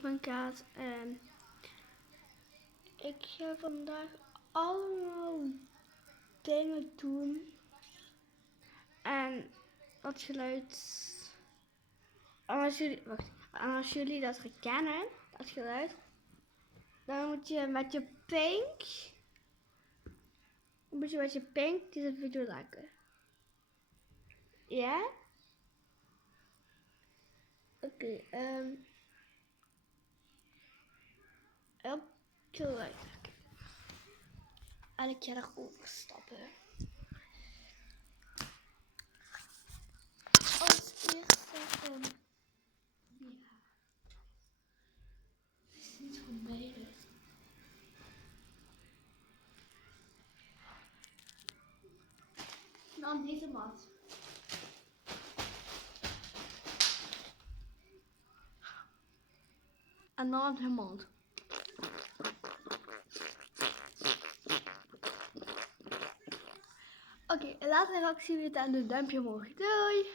ik ben Kaat en ik ga vandaag allemaal dingen doen. En dat geluid. Als jullie dat herkennen, dat geluid, dan moet je met je pink deze video liken. Ja? Oké, op geluid. En ik ga erover stappen. Als eerste, ja, het is niet voor beide. Dan deze mat. En dan op hun mond. Oké, laat een reactie weten en een duimpje omhoog. Doei!